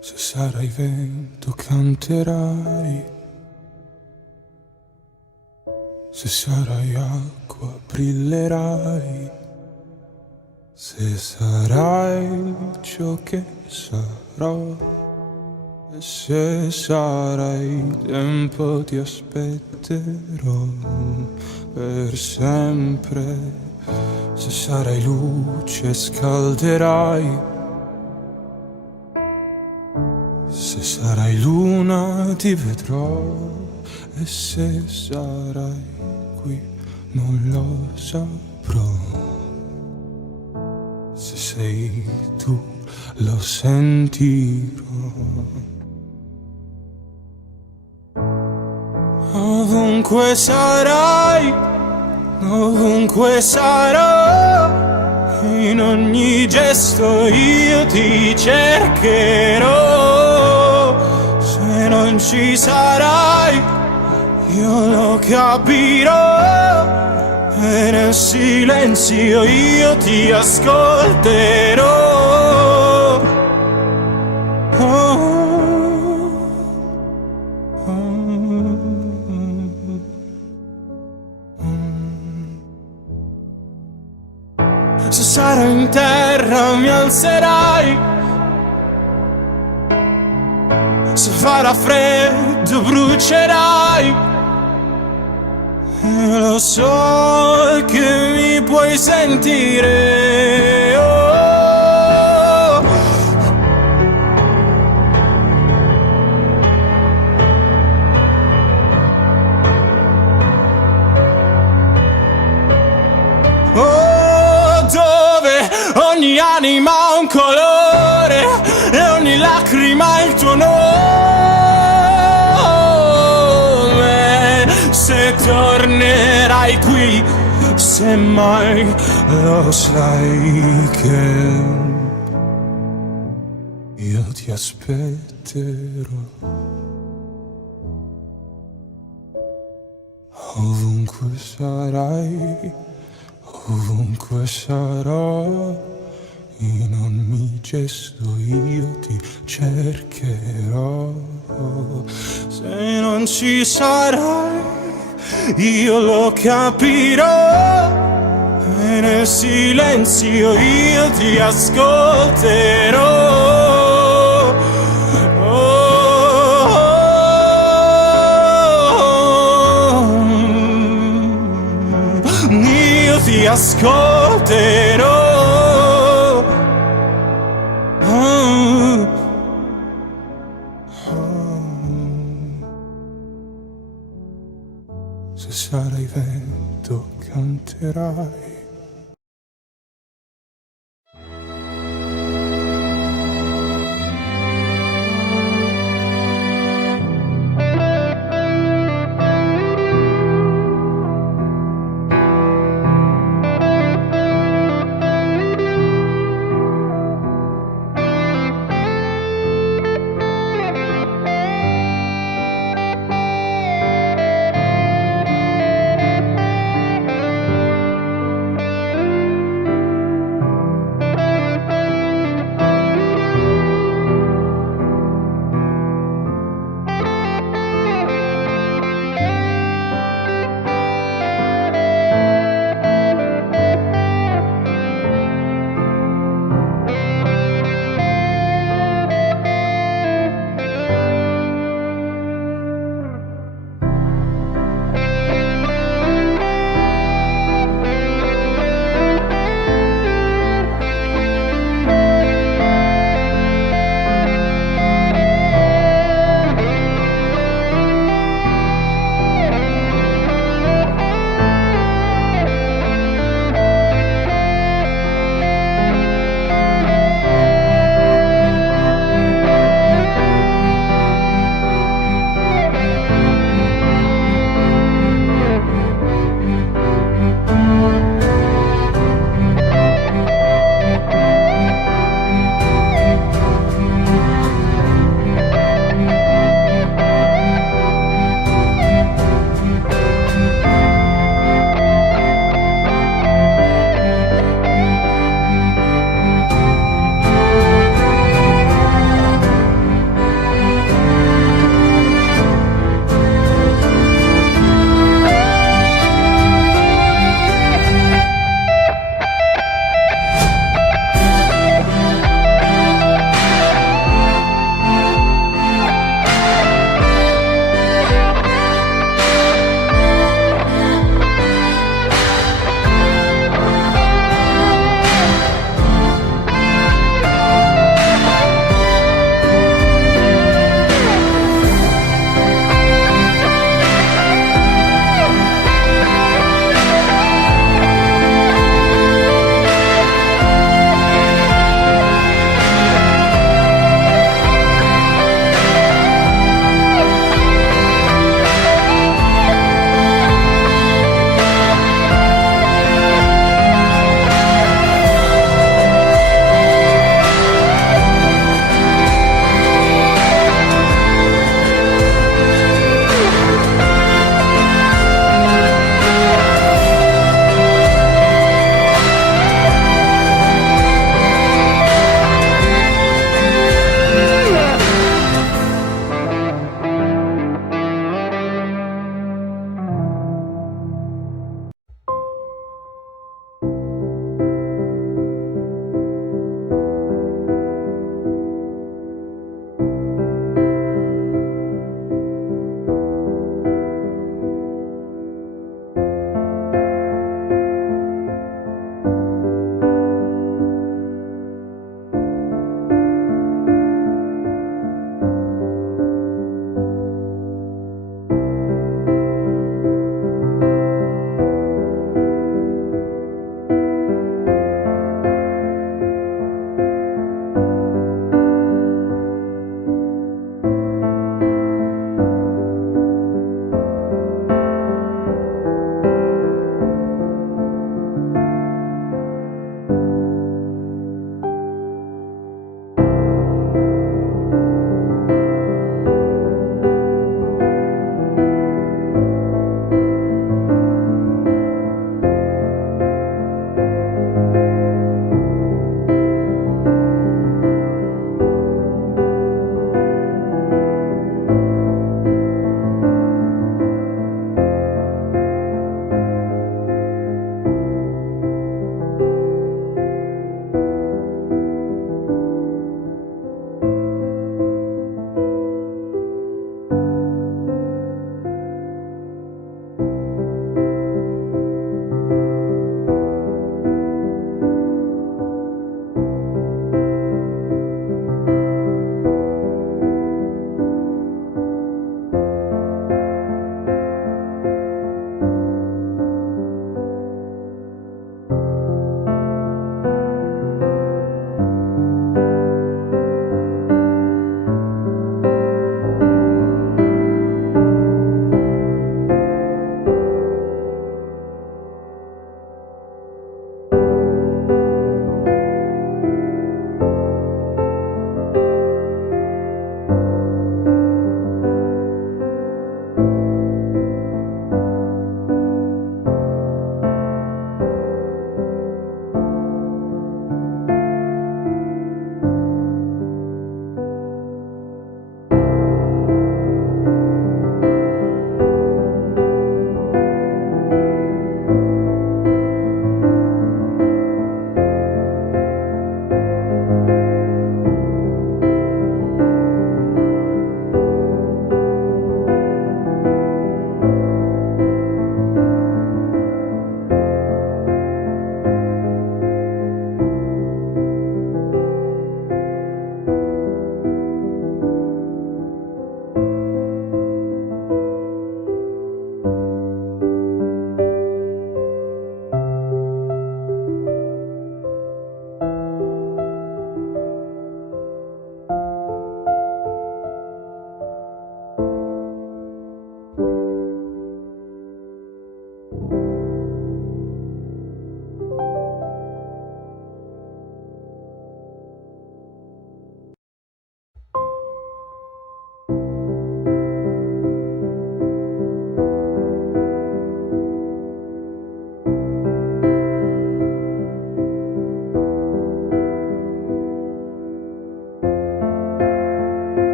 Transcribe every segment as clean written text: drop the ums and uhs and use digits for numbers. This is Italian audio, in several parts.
Se sarai vento canterai, se sarai acqua brillerai, se sarai ciò che sarò, e se sarai tempo ti aspetterò per sempre. Se sarai luce scalderai, se sarai luna ti vedrò, e se sarai qui non lo saprò. Se sei tu lo sentirò. Ovunque sarai, ovunque sarò, in ogni gesto io ti cercherò. Se non ci sarai, io lo capirò, e nel silenzio io ti ascolterò. Oh. Se sarò in terra mi alzerai, se farà freddo brucerai, e lo so che mi puoi sentire. Oh. Oh. Dove ogni anima ha un colore e ogni lacrima ha il tuo nome. Se tornerai qui, se mai lo sai che io ti aspetterò. Ovunque sarai, ovunque sarò, in ogni gesto io ti cercherò. Se non ci sarai, io lo capirò, e nel silenzio io ti ascolterò. Ti ascolterò. Se sarai vento canterai.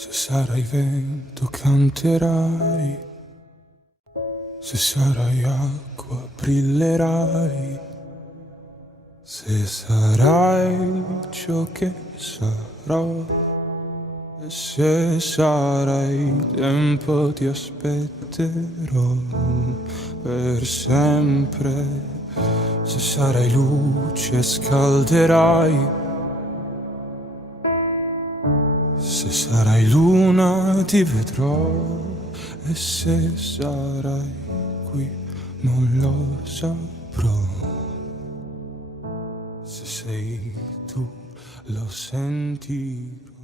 Se sarai vento canterai, se sarai acqua brillerai, se sarai ciò che sarò, e se sarai tempo ti aspetterò per sempre, se sarai luce scalderai, se sarai luna ti vedrò, e se sarai qui non lo saprò. Se sei tu lo sentirò.